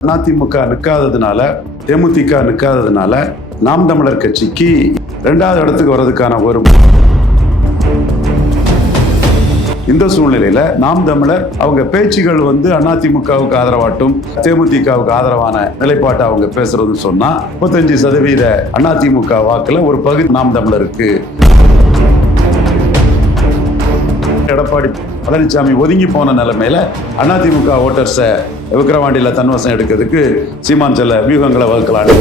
அதிமுக நிற்காததுனால தேமுதிக நிற்காததுனால நாம் தமிழர் கட்சிக்கு ரெண்டாவது இடத்துக்கு வர்றதுக்கான ஒரு இந்த சூழ்நிலையில நாம் தமிழர் அவங்க பேச்சுகள் வந்து அதிமுகவுக்கு ஆதரவாட்டும் தேமுதிகவுக்கு ஆதரவான நிலைப்பாட்டை அவங்க பேசுறதுன்னு சொன்னா முப்பத்தஞ்சு சதவீத அதிமுக வாக்குல ஒரு பகுதி நாம் தமிழருக்கு எடப்பாடி பழனிசாமி ஒதுங்கி போன நிலைமையில அதிமுக ஓட்டர்ஸை விக்கிரவாண்டியில் தன்வசம் எடுக்கிறதுக்கு சீமான் செல்ல வியூகங்களை வகுக்கலான்னு.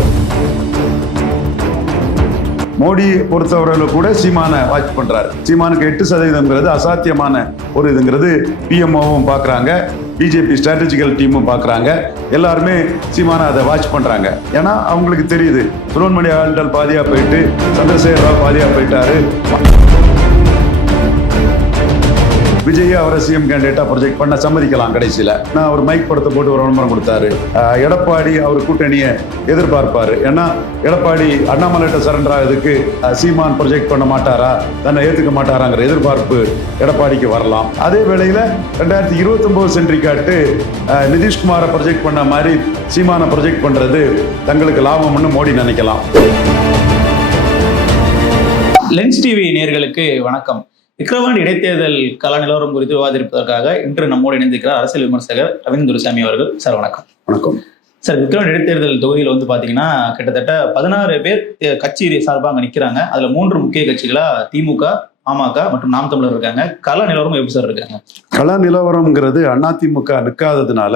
மோடி பொறுத்தவரையில கூட சீமானை வாட்ச் பண்றாரு. சீமானுக்கு எட்டு சதவீதம்ங்கிறது அசாத்தியமான ஒரு இதுங்கிறது பிஎம்ஓவும் பார்க்குறாங்க பிஜேபி ஸ்ட்ராட்டஜிக்கல் டீமும் பார்க்குறாங்க எல்லாருமே சீமானை அதை வாட்ச் பண்ணுறாங்க ஏன்னா அவங்களுக்கு தெரியுது. சுரோன்மணி ஆண்டல் பாதியாக போயிட்டு சந்திரசேகர் ராவ் பாதியாக போயிட்டாரு. விஜய் அவரை சிஎம் கேண்டிடேட்டா ப்ரொஜெக்ட் பண்ண சம்மதிக்கலாம் கடைசியில. நான் ஒரு மைக் படத்தை போட்டு ஒரு விளம்பரம் கொடுத்தாரு. எடப்பாடி அவர் கூட்டணியை எதிர்பார்ப்பாரு. ஏன்னா எடப்பாடி அண்ணாமலைட்ட சரண்டர் ஆகுதுக்கு சீமான் ப்ரொஜெக்ட் பண்ண மாட்டாரா? தன்னை ஏத்துக்க மாட்டாராங்கிற எதிர்பார்ப்பு எடப்பாடிக்கு வரலாம். அதே வேளையில ரெண்டாயிரத்தி இருபத்தி ஒன்பது சென்ட்ரி காட்டு நிதிஷ்குமாரை ப்ரொஜெக்ட் பண்ண மாதிரி சீமானை ப்ரொஜெக்ட் பண்றது தங்களுக்கு லாபம்னு மோடி நினைக்கலாம். லென்ஸ் டிவி நேர்களுக்கு வணக்கம். விக்ரவாண்டி இடைத்தேர்தல் கள நிலவரம் குறித்து விவாதிப்பதற்காக இன்று நம்மோடு இணைந்திருக்கிறார் அரசியல் விமர்சகர் ரவீந்திர துரைசாமி அவர்கள். சார் வணக்கம். வணக்கம். சார் விக்ரவாண்டி இடைத்தேர்தல் தொகுதியில் வந்து பாத்தீங்கன்னா கிட்டத்தட்ட பதினாறு பேர் கட்சி சார்பாக அங்க நிக்கிறாங்க. அதுல மூன்று முக்கிய கட்சிகளா திமுக பாமக மற்றும் நாம் தமிழர் இருக்காங்க. கள நிலவரம் எப்படி சார் இருக்காங்க? கள நிலவரம்ங்கிறது அதிமுக நிற்காததுனால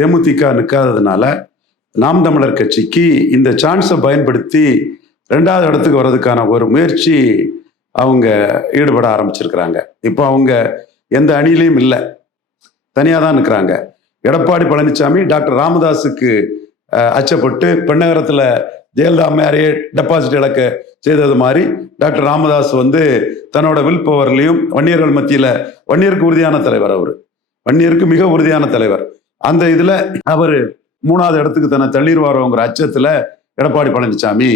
தேமுதிக நிற்காததுனால நாம் தமிழர் கட்சிக்கு இந்த சான்ஸை பயன்படுத்தி ரெண்டாவது இடத்துக்கு வர்றதுக்கான ஒரு முயற்சி அவங்க ஈடுபட ஆரம்பிச்சிருக்கிறாங்க. இப்போ அவங்க எந்த அணியிலையும் இல்லை. தனியாக தான் இருக்கிறாங்க எடப்பாடி பழனிசாமி டாக்டர் ராமதாஸுக்கு அச்சப்பட்டு பெண்ணகரத்தில் ஜெயலலிதா அம்மையாரையே டெபாசிட் இழக்க செய்தது மாதிரி டாக்டர் ராமதாஸ் வந்து தன்னோட வில் பவர்லையும் வன்னியர்கள் மத்தியில் வன்னியருக்கு உறுதியான தலைவர் அவர். வன்னியருக்கு மிக உறுதியான தலைவர். அந்த இதில் அவர் மூணாவது இடத்துக்கு தன்னை தள்ளிடுவாரோங்கிற அச்சத்தில் எடப்பாடி பழனிசாமி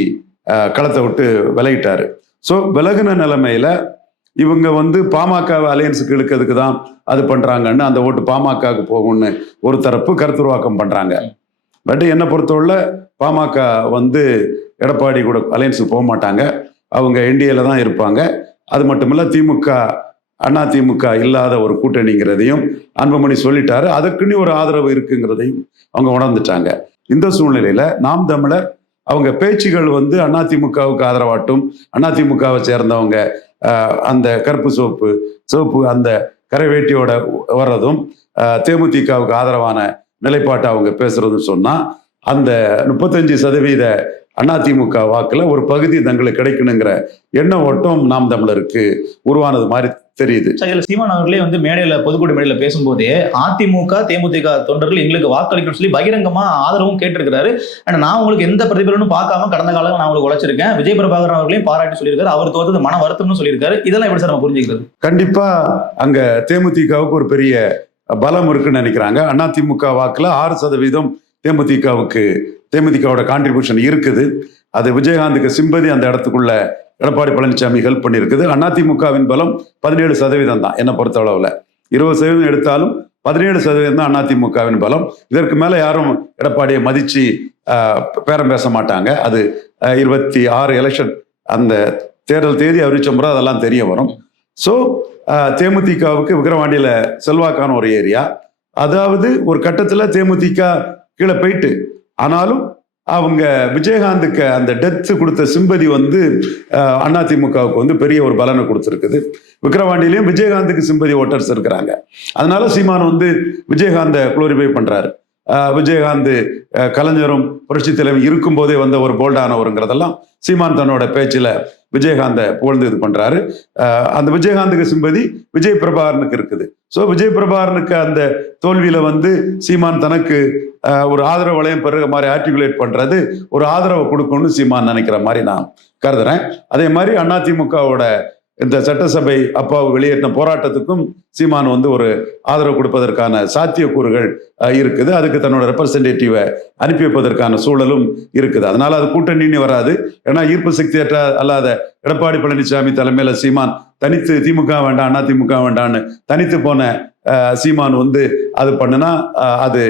களத்தை விட்டு விலகிட்டாரு. ஸோ விலகுன நிலைமையில இவங்க வந்து பாமக அலையன்ஸுக்கு இழுக்கிறதுக்கு தான் அது பண்றாங்கன்னு அந்த ஓட்டு பாமகவுக்கு போகும்னு ஒரு தரப்பு கருத்துருவாக்கம் பண்றாங்க. பட் என்னை பொறுத்தவரை பாமக வந்து எடப்பாடி கூட அலையன்ஸுக்கு போக மாட்டாங்க. அவங்க என்டிஏல தான் இருப்பாங்க. அது மட்டும் இல்லை திமுக அண்ணா திமுக இல்லாத ஒரு கூட்டணிங்கிறதையும் அன்புமணி சொல்லிட்டாரு. அதுக்குன்னு ஒரு ஆதரவு இருக்குங்கிறதையும் அவங்க உணர்ந்துட்டாங்க. இந்த சூழ்நிலையில நாம் தமிழர் அவங்க பேச்சுகள் வந்து அதிமுகவுக்கு ஆதரவாட்டும் அதிமுகவை சேர்ந்தவங்க அந்த கருப்பு சோப்பு சோப்பு அந்த கரைவேட்டியோட வர்றதும் தேமுதிகவுக்கு ஆதரவான நிலைப்பாட்டை அவங்க பேசுறதுன்னு சொன்னா அந்த முப்பத்தஞ்சு சதவீத அதிமுக வாக்குல ஒரு பகுதி தங்களுக்கு கிடைக்கணுங்கிற எண்ண ஓட்டம் நாம் தமிழருக்கு உருவானது மாதிரி தெரியுது. சீமான் அவர்களே வந்து மேடையில பொதுக்கூட்ட மேடையில பேசும்போதே அதிமுக தேமுதிக தொண்டர்கள் எங்களுக்கு வாக்களிக்கணும்னு சொல்லி பகிரங்கமா ஆதரவும் கேட்டிருக்கிறாரு. அண்ட் நான் உங்களுக்கு எந்த பிரதிபலனும் பார்க்காம கடந்த காலம் நான் உங்களுக்கு உழைச்சிருக்கேன். விஜய் பிரபாகரன் அவர்களையும் பாராட்டி சொல்லியிருக்காரு. அவர் தோற்றது மன வருத்தம்னு சொல்லியிருக்காரு. இதெல்லாம் எப்படி சார் நம்ம புரிஞ்சுக்கிறது? கண்டிப்பா அங்க தேமுதிகவுக்கு ஒரு பெரிய பலம் இருக்குன்னு நினைக்கிறாங்க. அதிமுக வாக்குல ஆறு சதவீதம் தேமுதிகவுக்கு தேமுதிகவோட கான்ட்ரிபியூஷன் இருக்குது. அது விஜயகாந்துக்கு சிம்பதி அந்த இடத்துக்குள்ள எடப்பாடி பழனிசாமி ஹெல்ப் பண்ணியிருக்குது. அதிமுகவின் பலம் பதினேழு சதவீதம் தான். என்னை பொறுத்தளவில். இருபது சதவீதம் எடுத்தாலும் பதினேழு சதவீதம் தான் அதிமுகவின் பலம். இதற்கு மேலே யாரும் எடப்பாடியை மதித்து பேரம் பேச மாட்டாங்க. அது இருபத்தி ஆறு எலெக்ஷன் அந்த தேர்தல் தேதி அறிவிச்ச முறை அதெல்லாம் தெரிய வரும். ஸோ தேமுதிகவுக்கு விக்ரவாண்டியில் செல்வாக்கான ஒரு ஏரியா அதாவது ஒரு கட்டத்தில் தேமுதிக கீழே போயிட்டு ஆனாலும் அவங்க விஜயகாந்துக்கு அந்த டெத்து கொடுத்த சிம்பதி வந்து அண்ணா அதிமுகவுக்கு வந்து பெரிய ஒரு பலனை கொடுத்துருக்குது. விக்கிரவாண்டிலையும் விஜயகாந்துக்கு சிம்பதி ஓட்டர்ஸ் இருக்கிறாங்க. அதனால சீமான் வந்து விஜயகாந்தை குளோரிஃபை பண்ணுறாரு விஜயகாந்து விஜயகாந்த் கலைஞரும் புரட்சி தலைவர் இருக்கும்போதே வந்த ஒரு போல்டானவருங்கிறதெல்லாம் சீமான் தன்னோட பேச்சில் விஜயகாந்தை புகழ்ந்து இது பண்றாரு. அந்த விஜயகாந்துக்கு சிம்பதி விஜய் பிரபாகரனுக்கு இருக்குது. ஸோ விஜய் பிரபாகரனுக்கு அந்த தோல்வியில வந்து சீமான் தனக்கு ஒரு ஆதரவு வளையம் பெறுற மாதிரி ஆர்டிகுலேட் பண்றது ஒரு ஆதரவை கொடுக்கணும்னு சீமான் நினைக்கிற மாதிரி நான் கருதுறேன். அதே மாதிரி அதிமுகவோட இந்த சட்டசபை அப்பாவு வெளியேற்றின போராட்டத்துக்கும் சீமான் வந்து ஒரு ஆதரவு கொடுப்பதற்கான சாத்தியக்கூறுகள் இருக்குது. அதுக்கு தன்னோட ரெப்ரசன்டேட்டிவை அனுப்பி வைப்பதற்கான சூழலும் இருக்குது. அதனால அது கூட்டணின்னு வராது. ஏன்னா ஈர்ப்பு சக்தியற்ற அல்லாத எடப்பாடி பழனிசாமி தலைமையில சீமான் தனித்து திமுக வேண்டாம் அண்ணா திமுக வேண்டான்னு தனித்து போன சீமான் வந்து அது பண்ணுனா அது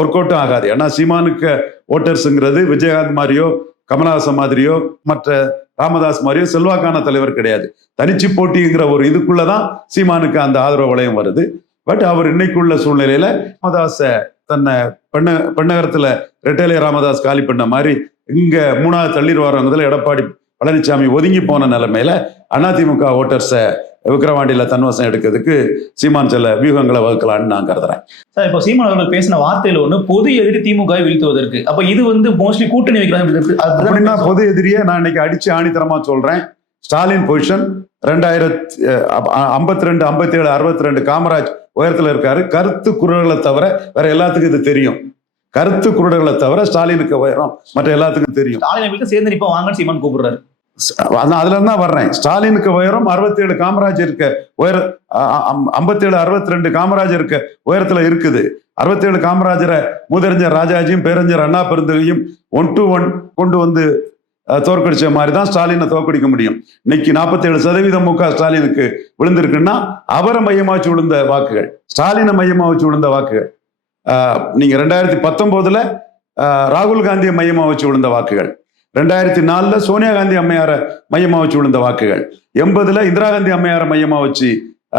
ஒர்க் அவுட்டும் ஆகாது. ஏன்னா சீமானுக்கு ஓட்டர்ஸுங்கிறது விஜயகாந்த் மாதிரியோ கமலஹாசன் மாதிரியோ மற்ற ராமதாஸ் மாதிரியோ செல்வாக்கான தலைவர் கிடையாது. தனிச்சு போட்டிங்கிற ஒரு இதுக்குள்ளதான் சீமானுக்கு அந்த ஆதரவு வளையம் வருது. பட் அவர் இன்னைக்குள்ள சூழ்நிலையில ராமதாஸை தன்னை பெண்ண பெண்ணகரத்துல ரெட்டேலே ராமதாஸ் காலி பண்ண மாதிரி இங்க மூணாவது தள்ளிடுவாரங்கிறதுல எடப்பாடி பழனிசாமி ஒதுங்கி போன நிலைமையில அதிமுக ஓட்டர்ஸை விக்கிரவாண்டியில தன்வசம் எடுக்கிறதுக்கு சீமான் சில வியூகங்களை வகுக்கலான்னு நான் கருதுறேன். சார் இப்போ சீமான் அவர்கள் பேசின வார்த்தையில ஒண்ணு பொது எதிரி திமுக வீழ்த்துவதற்கு. அப்ப இது வந்து மோஸ்ட்லி கூட்டணி வைக்கிறாங்க. அப்படின்னா பொது எதிரியை நான் இன்னைக்கு அடிச்சு ஆணித்தரமா சொல்றேன். ஸ்டாலின் பொசிஷன் ரெண்டாயிரத்தி ஐம்பத்தி ரெண்டு ஐம்பத்தி ஏழு அறுபத்தி ரெண்டு காமராஜ் உயரத்துல இருக்காரு. கருத்து குரல்களை தவிர வேற எல்லாத்துக்கும் இது தெரியும். கருத்து குரல்களை தவிர ஸ்டாலினுக்கு உயரம் மற்ற எல்லாத்துக்கும் தெரியும். ஸ்டாலின் சேர்ந்து நிப்போம். வாங்கன்னு சீமான் கூப்பிடுறாரு. அதுல தான் வர்றேன். ஸ்டாலினுக்கு உயரம் அறுபத்தி ஏழு காமராஜ் இருக்க. உயர ஐம்பத்தி ஏழு அறுபத்தி ரெண்டு காமராஜ் இருக்க. உயரத்துல இருக்குது. அறுபத்தேழு காமராஜரை மூதறிஞர் ராஜாஜியும் பேரறிஞர் அண்ணா பெருந்தகையும் ஒன் டு ஒன் கொண்டு வந்து தோற்கடிச்ச மாதிரி தான் ஸ்டாலினை தோற்கடிக்க முடியும். இன்னைக்கு நாற்பத்தேழு சதவீதம் மு க ஸ்டாலினுக்கு விழுந்திருக்குன்னா அவரை மையமா வச்சு விழுந்த வாக்குகள். ஸ்டாலினை மையமா வச்சு விழுந்த வாக்குகள். நீங்க ரெண்டாயிரத்தி பத்தொன்பதுல ராகுல் காந்தியை மையமா வச்சு விழுந்த வாக்குகள். ரெண்டாயிரத்தி நாலுல சோனியா காந்தி அம்மையாரை மையமா வச்சு விழுந்த வாக்குகள். எண்பதுல இந்திரா காந்தி அம்மையாரை மையமா வச்சு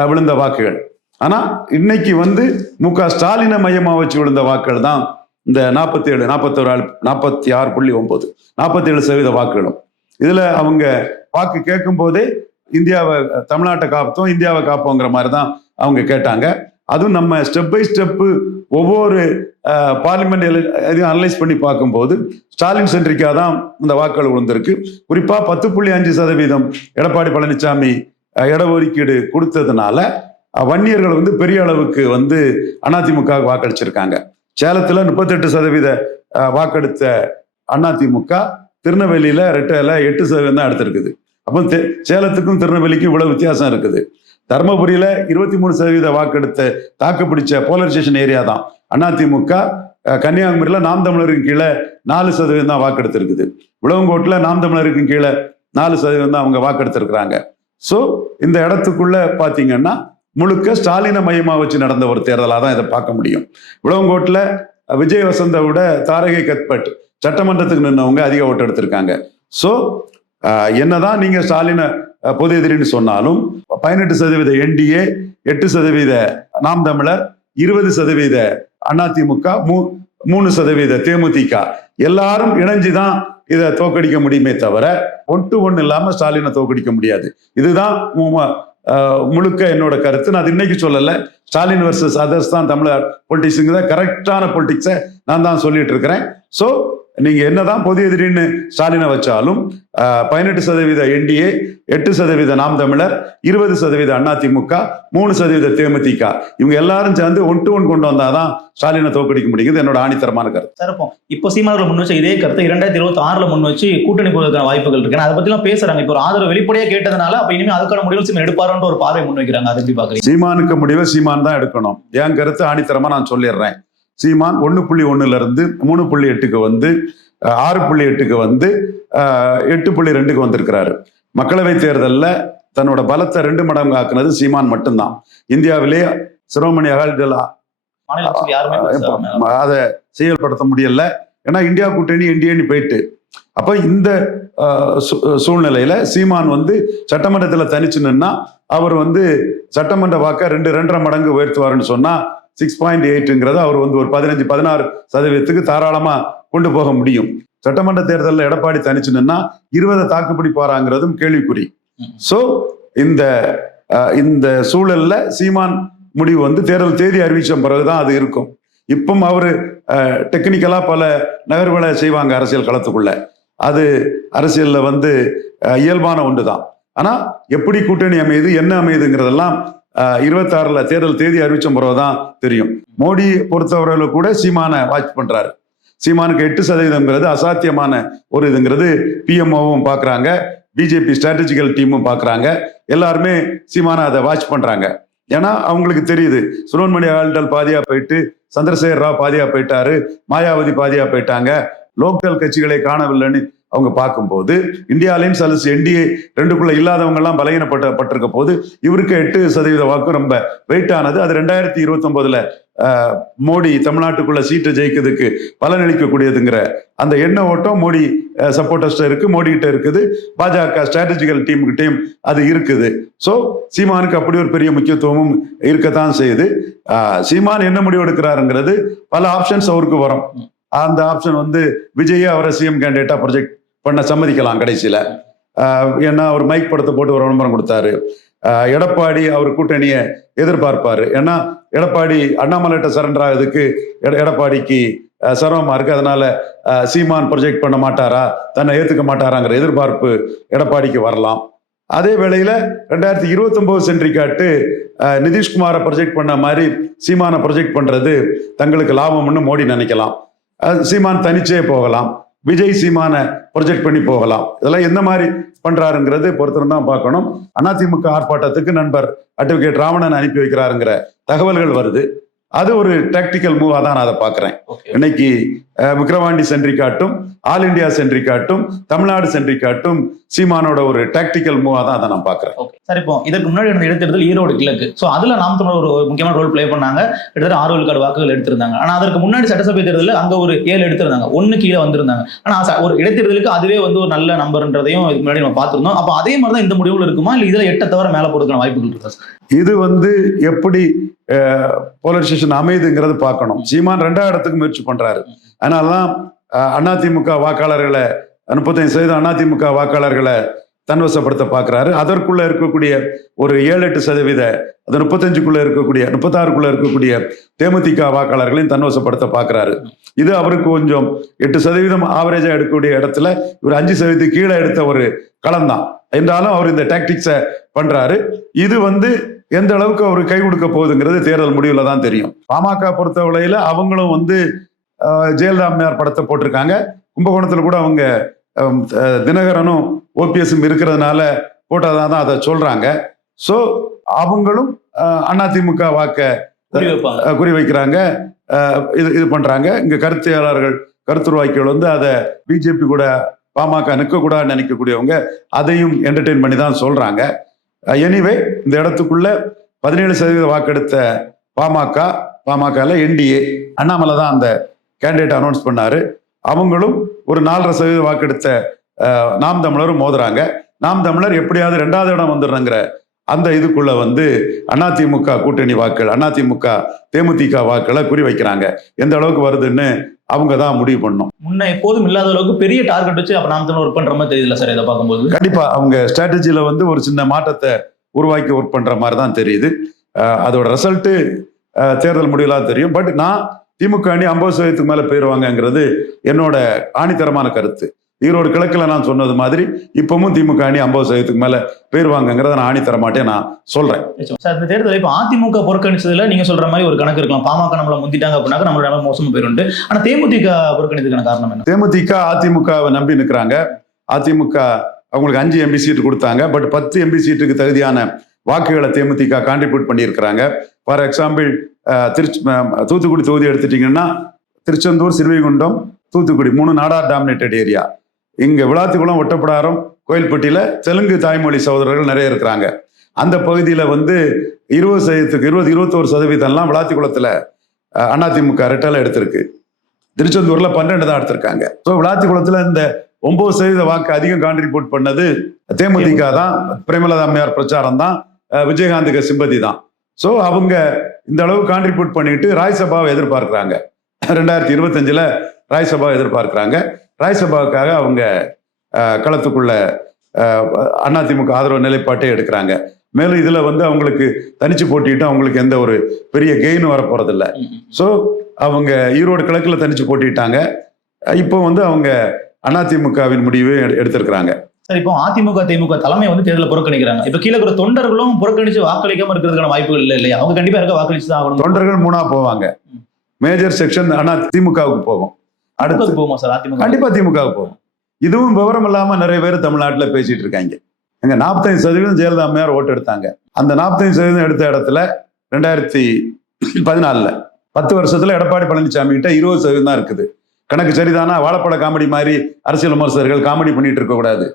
விழுந்த வாக்குகள். ஆனா இன்னைக்கு வந்து மு க ஸ்டாலினை மையமா வச்சு விழுந்த வாக்குகள் தான் இந்த நாற்பத்தி ஏழு நாற்பத்தோரு ஆள் நாற்பத்தி ஆறு புள்ளி ஒன்பது நாற்பத்தி ஏழு சதவீத வாக்குகளும். இதுல அவங்க வாக்கு கேட்கும் போதே இந்தியாவை தமிழ்நாட்டை காப்போம் இந்தியாவை காப்போங்கிற மாதிரி தான் அவங்க கேட்டாங்க. அதுவும் நம்ம ஸ்டெப் பை ஸ்டெப்பு ஒவ்வொரு பார்லிமெண்ட் இதையும் அனலைஸ் பண்ணி பார்க்கும்போது ஸ்டாலின் சென்ட்ரிக்காக தான் இந்த வாக்குகள் விழுந்திருக்கு. குறிப்பாக பத்து புள்ளி அஞ்சு சதவீதம் எடப்பாடி பழனிசாமி இட ஒதுக்கீடு கொடுத்ததுனால வன்னியர்கள் வந்து பெரிய அளவுக்கு வந்து அதிமுக வாக்களிச்சிருக்காங்க. சேலத்தில் முப்பத்தெட்டு சதவீத வாக்கெடுத்த அதிமுக திருநெல்வேலியில் ரெட்டையில் எட்டு சதவீதம் தான் எடுத்திருக்குது. அப்போ தே- சேலத்துக்கும் திருநெல்வேலிக்கும் இவ்வளோ வித்தியாசம் இருக்குது. தருமபுரியில் இருபத்தி மூணு சதவீத வாக்கெடுத்து தாக்குப்பிடிச்ச போலரைசேஷன் ஏரியா தான். அதிமுக கன்னியாகுமரியில் நாம் தமிழருக்கு கீழே நாலு சதவீதம் தான் வாக்கெடுத்திருக்குது. உழவங்கோட்டில் நாம் தமிழருக்கும் கீழே நாலு சதவீதம் தான் அவங்க வாக்கெடுத்திருக்கிறாங்க. ஸோ இந்த இடத்துக்குள்ள பார்த்தீங்கன்னா முழுக்க ஸ்டாலினை மையமாக வச்சு நடந்த ஒரு தேர்தலாக தான் இதை பார்க்க முடியும். உழவங்கோட்டில் விஜய் வசந்த விட தாரகை கத்பட் சட்டமன்றத்துக்கு நின்றவங்க அதிக ஓட்டு எடுத்திருக்காங்க. ஸோ என்னதான் நீங்கள் ஸ்டாலினை பொது எதிரின்னு சொன்னாலும் பதினெட்டு சதவீத என்டிஏ எட்டு சதவீத நாம் தமிழர் இருபது சதவீத அதிமுக மூ மூணு சதவீத தேமுதிக. எல்லாரும் இணைஞ்சுதான் இதை தோக்கடிக்க முடியுமே தவிர ஒன் டு ஒன் இல்லாம ஸ்டாலினை தோக்கடிக்க முடியாது. இதுதான் மு- முழுக்க என்னோட கருத்து. நான் அது இன்னைக்கு சொல்லலை. ஸ்டாலின் வர்சஸ் அதர்ஸ் தான் தமிழர் பொலிட்டிக்ஸுங்க கரெக்டான பொலிட்டிக்ஸை நான் தான் சொல்லிட்டு இருக்கிறேன். ஸோ நீங்க என்னதான் பொது எதிரின்னு ஸ்டாலினை வச்சாலும் பதினெட்டு சதவீத என்டிஏ எட்டு சதவீத நாம் தமிழர் இருபது சதவீத அதிமுக மூணு சதவீத தேமுதிக. இவங்க எல்லாரும் சேர்ந்து ஒன் டு ஒன் கொண்டு வந்தாதான் ஸ்டாலினை தோக்கடிக்க முடியுது என்னோட ஆணித்தரமான கருத்து. சிறப்போம். இப்போ சீமானவர்கள் முன் வச்ச இதே கருத்தை இரண்டாயிரத்தி இருபத்தி ஆறுல முன் வச்சு கூட்டணி போவதற்கான வாய்ப்புகள் இருக்கு. அதை பத்தி எல்லாம் பேசுறாங்க. இப்போ ஒரு ஆதரவு வெளிப்படையா கேட்டதுனால அப்ப இனிமே அதுக்கான முடிவு சீமான் எடுப்பாருன்ற ஒரு பார்வை முன் வைக்கிறாங்க. அதை எப்படி பாக்குறீங்க சீமானுக்கு முடிவை சீமான் தான் எடுக்கணும். என் கருத்து ஆணித்தரமா நான் சொல்லிடுறேன். சீமான் ஒன்று புள்ளி ஒண்ணுல இருந்து மூணு புள்ளி எட்டுக்கு வந்து ஆறு புள்ளி எட்டுக்கு வந்து எட்டு புள்ளி ரெண்டுக்கு வந்திருக்கிறாரு. மக்களவை தேர்தலில் தன்னோட பலத்தை ரெண்டு மடங்கு ஆக்குனது சீமான் மட்டும்தான். இந்தியாவிலே சிரோமணி பேசாம அதை செயல்படுத்த முடியல. ஏன்னா இந்தியா கூட்டணி இந்தியன்னு போயிட்டு. அப்ப இந்த சூழ்நிலையில சீமான் வந்து சட்டமன்றத்தில் தனிச்சு நின்னா அவர் வந்து சட்டமன்ற வாக்க ரெண்டு ரெண்டரை மடங்கு உயர்த்துவாருன்னு சொன்னா சிக்ஸ் பாயிண்ட் எயிட்டுங்கிறத அவர் வந்து ஒரு பதினஞ்சு பதினாறு சதவீதத்துக்கு தாராளமா கொண்டு போக முடியும். சட்டமன்ற தேர்தலில் எடப்பாடி தனிச்சு நின்னா இருபதை தாக்குப்பிடி போறாங்கிறதும் கேள்விக்குறி. ஸோ சோ இந்த இந்த சூழல்ல சீமான் முடிவு வந்து தேர்தல் தேதி அறிவிச்ச பிறகுதான் அது இருக்கும். இப்போ அவர் டெக்னிக்கலா பல நகர்வுகளை செய்வாங்க அரசியல் களத்துக்குள்ள. அது அரசியல்ல வந்து இயல்பான ஒன்று தான் ஆனா எப்படி கூட்டணி அமையுது என்ன அமையுதுங்கிறதெல்லாம் இருபத்தாறுல தேர்தல் தேதி அறிவிச்ச தான் தெரியும். மோடி பொறுத்தவரையில கூட சீமான வாட்ச் பண்றாரு. சீமானுக்கு எட்டு சதவீதம்ங்கிறது அசாத்தியமான ஒரு இதுங்கிறது பிஎம்ஓவும் பார்க்குறாங்க பிஜேபி ஸ்ட்ராட்டஜிக்கல் டீமும் பார்க்குறாங்க எல்லாருமே சீமானை அதை வாட்ச் பண்றாங்க. ஏன்னா அவங்களுக்கு தெரியுது. சுரோன்மணி ஆழ்டல் பாதியா போயிட்டு சந்திரசேகர் ராவ் பாதியா போயிட்டாரு. மாயாவதி பாதியா போயிட்டாங்க. லோக்கல் கட்சிகளை காணவில்லைன்னு அவங்க பார்க்கும்போது இந்தியா அலைன்ஸ் அல்லது என்டிஏ ரெண்டுக்குள்ள இல்லாதவங்க எல்லாம் பலகீனப்பட்ட போது இவருக்கு எட்டு சதவீத வாக்கு ரொம்ப வெயிட் ஆனது. அது ரெண்டாயிரத்தி இருபத்தி மோடி தமிழ்நாட்டுக்குள்ள சீட்டை ஜெயிக்கிறதுக்கு பலனளிக்கக்கூடியதுங்கிற அந்த எண்ண ஓட்டம் மோடி சப்போர்ட்டர்ஸ்ட இருக்கு மோடி கிட்ட இருக்குது. பாஜக ஸ்ட்ராட்டஜிக்கல் டீமுக்கிட்டையும் அது இருக்குது. ஸோ சீமானுக்கு அப்படி ஒரு பெரிய முக்கியத்துவமும் இருக்கத்தான் செய்யுது. சீமான் என்ன முடிவு எடுக்கிறாருங்கிறது பல ஆப்ஷன்ஸ் அவருக்கு வரும். அந்த ஆப்ஷன் வந்து விஜயை அவரை சிஎம் கேண்டிடேட்டா ப்ரொஜெக்ட் பண்ண சம்மதிக்கலாம் கடைசியில். ஏன்னா அவர் மைக் படத்தை போட்டு ஒரு விளம்பரம் கொடுத்தாரு. எடப்பாடி அவர் கூட்டணியை எதிர்பார்ப்பார். ஏன்னா எடப்பாடி அண்ணாமலைட்ட சரண்டர் ஆகுதுக்கு எட- எடப்பாடிக்கு சிரமமாக இருக்குது அதனால் அதனால சீமான் ப்ரொஜெக்ட் பண்ண மாட்டாரா? தன்னை ஏற்றுக்க மாட்டாராங்கிற எதிர்பார்ப்பு எடப்பாடிக்கு வரலாம். அதே வேளையில் ரெண்டாயிரத்தி இருபத்தொம்போது ஒன்பது சென்ட்ரிக்காட்டு நிதிஷ்குமாரை ப்ரொஜெக்ட் பண்ண மாதிரி சீமானை ப்ரொஜெக்ட் பண்ணுறது தங்களுக்கு லாபம்னு மோடி நினைக்கலாம். சீமான் தனிச்சே போகலாம். விஜய் சீமானை ப்ரொஜெக்ட் பண்ணி போகலாம். இதெல்லாம் எந்த மாதிரி பண்றாருங்கிறது பொறுத்திருந்து தான் பார்க்கணும். அதிமுக ஆர்ப்பாட்டத்துக்கு நண்பர் அட்வொகேட் ராவணன் அனுப்பி வைக்கிறாருங்கிற தகவல்கள் வருது. அது ஒரு டாக்டிக்கல் மூவா தான் நான் அதை பார்க்குறேன். இன்னைக்கு அஹ், விக்கிரவாண்டி சென்ட்ரி காட்டும் ஆல் இந்தியா சென்ட்ரி காட்டும் தமிழ்நாடு சென்ட்ரி காட்டும் சீமானோட ஒரு டாக்டிக்கல் மூவா தான் அதை நான் பார்க்குறேன். ஓகே சார் இப்போ இதற்கு முன்னாடி நடந்த இடைத்தேர்தல் ஈரோடு கிழக்கு. ஸோ அதுல நாம் தமிழர் ஒரு முக்கியமான ரோல் ப்ளே பண்ணாங்க. கிட்டத்தட்ட ஆறு விழுக்காடு வாக்குகள் எடுத்திருந்தாங்க. ஆனா அதற்கு முன்னாடி சட்டசபை தேர்தலில் அங்க ஒரு ஏழு எடுத்திருந்தாங்க. ஒன்னு கீழே வந்திருந்தாங்க. ஆனா ஒரு இடைத்தேர்தலுக்கு அதுவே வந்து ஒரு நல்ல நம்பர்ன்றதையும் இதுக்கு முன்னாடி நம்ம பார்த்திருந்தோம். அப்போ அதே மாதிரி தான் இந்த முடிவுல இருக்குமா? இல்ல இதுல எட்ட தவிர மேல போறதுக்கான வாய்ப்புகள் இருக்கா சார் இது வந்து எப்படி போலரைசேஷன் அமையுதுங்கிறது பார்க்கணும். சீமான் ரெண்டாவது இடத்துக்கு முயற்சி பண்றாரு. அதனாலதான் அஹ், அதிமுக வாக்காளர்களை முப்பத்தஞ்சு சதவீதம் அதிமுக வாக்காளர்களை தன்வசப்படுத்த பார்க்குறாரு. அதற்குள்ள இருக்கக்கூடிய ஒரு ஏழு எட்டு சதவீத அது முப்பத்தஞ்சுக்குள்ள இருக்கக்கூடிய முப்பத்தாறுக்குள்ள இருக்கக்கூடிய தேமுதிக வாக்காளர்களையும் தன்வசப்படுத்த பார்க்குறாரு. இது அவருக்கு கொஞ்சம் எட்டு சதவீதம் ஆவரேஜாக எடுக்கக்கூடிய இடத்துல இவர் அஞ்சு சதவீதத்துக்கு கீழே எடுத்த ஒரு களம் தான் என்றாலும் அவர் இந்த டாக்டிக்ஸை பண்ணுறாரு இது வந்து எந்த அளவுக்கு அவர் கை கொடுக்க போகுதுங்கிறது தேர்தல் முடிவில் தான் தெரியும். பாமக பொறுத்தவரையில் அவங்களும் வந்து ஜெயலலிதா அம்மையார் படத்தை போட்டிருக்காங்க. கும்பகோணத்துல கூட அவங்க தினகரனும் ஓபிஎஸும் இருக்கிறதுனால போட்டதா தான் அதை சொல்றாங்க. ஸோ அவங்களும் அதிமுக வாக்க குறி வைக்கிறாங்க இது இது பண்றாங்க. இங்க கருத்தியலாளர்கள் கருத்துருவாக்கிகள் வந்து அதை பிஜேபி கூட பாமக நிற்கக்கூடாதுன்னு நினைக்கக்கூடியவங்க அதையும் என்டர்டெயின் பண்ணி தான் சொல்றாங்க. எனிவே இந்த இடத்துக்குள்ள பதினேழு சதவீத வாக்கெடுத்த பாமக பாமகல என்டிஏ அண்ணாமலை தான் அந்த கேண்டிடேட் அனௌன்ஸ் பண்ணாரு. அவங்களும் ஒரு நாலரை சதவீத வாக்கெடுத்த நாம் தமிழரும் மோதுறாங்க. நாம் தமிழர் எப்படியாவது ரெண்டாவது இடம் வந்துடுறங்கிற அந்த இதுக்குள்ள வந்து அதிமுக கூட்டணி வாக்குகள் அதிமுக தேமுதிக வாக்குகளை குறி வைக்கிறாங்க. எந்த அளவுக்கு வருதுன்னு அவங்க தான் முடிவு பண்ணணும். முன்ன எப்போதும் இல்லாத அளவுக்கு பெரிய டார்கெட் வச்சு அப்ப நாம் தமிழர் ஒர்க் பண்ற மாதிரி தெரியல சார் இதை பார்க்கும்போது. கண்டிப்பா அவங்க ஸ்ட்ராட்டஜில வந்து ஒரு சின்ன மாற்றத்தை உருவாக்கி ஒர்க் பண்ற மாதிரி தான் தெரியுது. அதோட ரிசல்ட்டு தேர்தல் முடிவுலாம் தெரியும். பட் நான் திமுக அணி ஐம்பது சதவீதத்துக்கு மேல போயிருவாங்கங்கிறது என்னோட ஆணித்தரமான கருத்து. ஈரோடு கிழக்குல நான் சொன்னது மாதிரி இப்பவும் திமுக அணி ஐம்பது சதவீதத்துக்கு மேல போயிருவாங்கங்கிறத நான் ஆணித்தர மாட்டேன் நான் சொல்றேன். சார் இந்த தேர்தலில் இப்போ அதிமுக புறக்கணிச்சதுல நீங்க சொல்ற மாதிரி ஒரு கணக்கு இருக்கலாம். பாமக நம்மள முந்திட்டாங்க அப்படின்னாக்க நம்மளோட நிலைமை மோசமா போயிருந்து ஆனா தேமுதிக புறக்கணித்ததுக்கான காரணம் என்ன? தேமுதிக அதிமுகவை நம்பி நிற்கிறாங்க அதிமுக அவங்களுக்கு அஞ்சு எம்பி சீட்டு கொடுத்தாங்க. பட் பத்து எம்பி சீட்டுக்கு தகுதியான வாக்குகளை தேமுதிக கான்ட்ரிபியூட் பண்ணியிருக்கிறாங்க. ஃபார் எக்ஸாம்பிள் திருச்சி தூத்துக்குடி தொகுதி எடுத்துட்டீங்கன்னா திருச்செந்தூர் சிறுவைகுண்டம் தூத்துக்குடி மூணு நாடார் டாமினேட்டட் ஏரியா இங்க விளாத்திக்குளம் ஒட்டப்படாரம் கோயில்பட்டியில தெலுங்கு தாய்மொழி சகோதரர்கள் நிறைய இருக்கிறாங்க. அந்த பகுதியில வந்து இருபது சதவீதத்துக்கு இருபது இருபத்தோரு சதவீதம்லாம் விளாத்திக்குளத்துல அதிமுக ரெட்டலை எடுத்திருக்கு. திருச்செந்தூர்ல பன்னெண்டு தான் எடுத்திருக்காங்க. ஸோ விளாத்திக்குளத்துல இந்த ஒன்பது சதவீத வாக்கு அதிகம் கான்ட்ரிபியூட் பண்ணது தேமுதிக. தான் பிரேமலதா அம்மையார் பிரச்சாரம் தான் விஜயகாந்துக்கு சிம்பதி தான். ஸோ அவங்க இந்த அளவு கான்ட்ரிபியூட் பண்ணிட்டு ராஜ்சபாவை எதிர்பார்க்குறாங்க. ரெண்டாயிரத்தி இருபத்தஞ்சில் ராஜ்சபாவை எதிர்பார்க்குறாங்க. ராஜ்சபாவுக்காக அவங்க களத்துக்குள்ள அஹ், அதிமுக ஆதரவு நிலைப்பாட்டே எடுக்கிறாங்க. மேலும் இதில் வந்து அவங்களுக்கு தனிச்சு போட்டிட்டு அவங்களுக்கு எந்த ஒரு பெரிய கெயினும் வரப்போகிறதில்ல ஸோ அவங்க ஈரோடு கிழக்கில் தனிச்சு போட்டிட்டாங்க இப்போ வந்து அவங்க அதிமுகவின் முடிவு எடு- எடுத்திருக்கிறாங்க. சார் இப்போ அதிமுக திமுக தலைமை வந்து தேர்தலை புறக்கணிக்கிறாங்க. இப்போ கீழே இருக்கிற தொண்டர்களும் புறக்கணிச்சு வாக்களிக்காம இருக்கிறதுக்கான வாய்ப்புகள் இல்லை இல்லையா? அவங்க கண்டிப்பா இருக்க வாக்களிச்சு தான் ஆகணும்? தொண்டர்கள் மூணா போவாங்க. மேஜர் செக்ஷன் ஆனா திமுகவுக்கு போகும். அடுத்து அடுத்து போகுமா சார் அதிமுக கண்டிப்பா திமுகவுக்கு போகும். இதுவும் விவரம் இல்லாம நிறைய பேர் தமிழ்நாட்டுல பேசிட்டு இருக்காங்க. எங்க நாற்பத்தைந்து சதவீதம் ஜெயலலிதா அம்மையார் ஓட்டு எடுத்தாங்க. அந்த நாற்பத்தைந்து சதவீதம் எடுத்த இடத்துல ரெண்டாயிரத்தி பதினாலுல பத்து வருஷத்துல எடப்பாடி பழனிசாமி கிட்ட இருபது சதவீதம் தான் இருக்குது. கணக்கு சரிதானா? வாழைப்பழ காமெடி மாதிரி அரசியல் விமர்சகர்கள் காமெடி பண்ணிட்டு இருக்கக்கூடாது.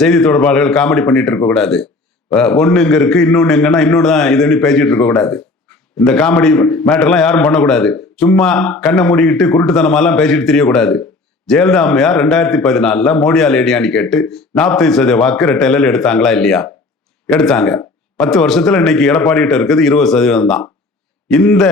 செய்தி தொடர்பாளர்கள் காமெடி பண்ணிட்டு இருக்கக்கூடாது ஒன்று ஒண்ணு இங்க இருக்கு இன்னொன்னு எங்கன்னா இன்னொன்று தான் இதுன்னு பேசிட்டு இருக்கக்கூடாது இந்த காமெடி மேட்டர்லாம் யாரும் பண்ணக்கூடாது. சும்மா கண்ணை மூடிக்கிட்டு குருட்டுத்தனமாலாம் பேசிட்டு தெரியக்கூடாது. ஜெயலலிதா அம்மையார் ரெண்டாயிரத்தி பதினாலில் மோடியா லேடியான்னு கேட்டு நாற்பது சதவீத வாக்கு ரெட்டையில எடுத்தாங்களா இல்லையா? எடுத்தாங்க. பத்து வருஷத்துல இன்னைக்கு எடப்பாடிகிட்ட இருக்குது இருபது சதவீதம் தான் இந்த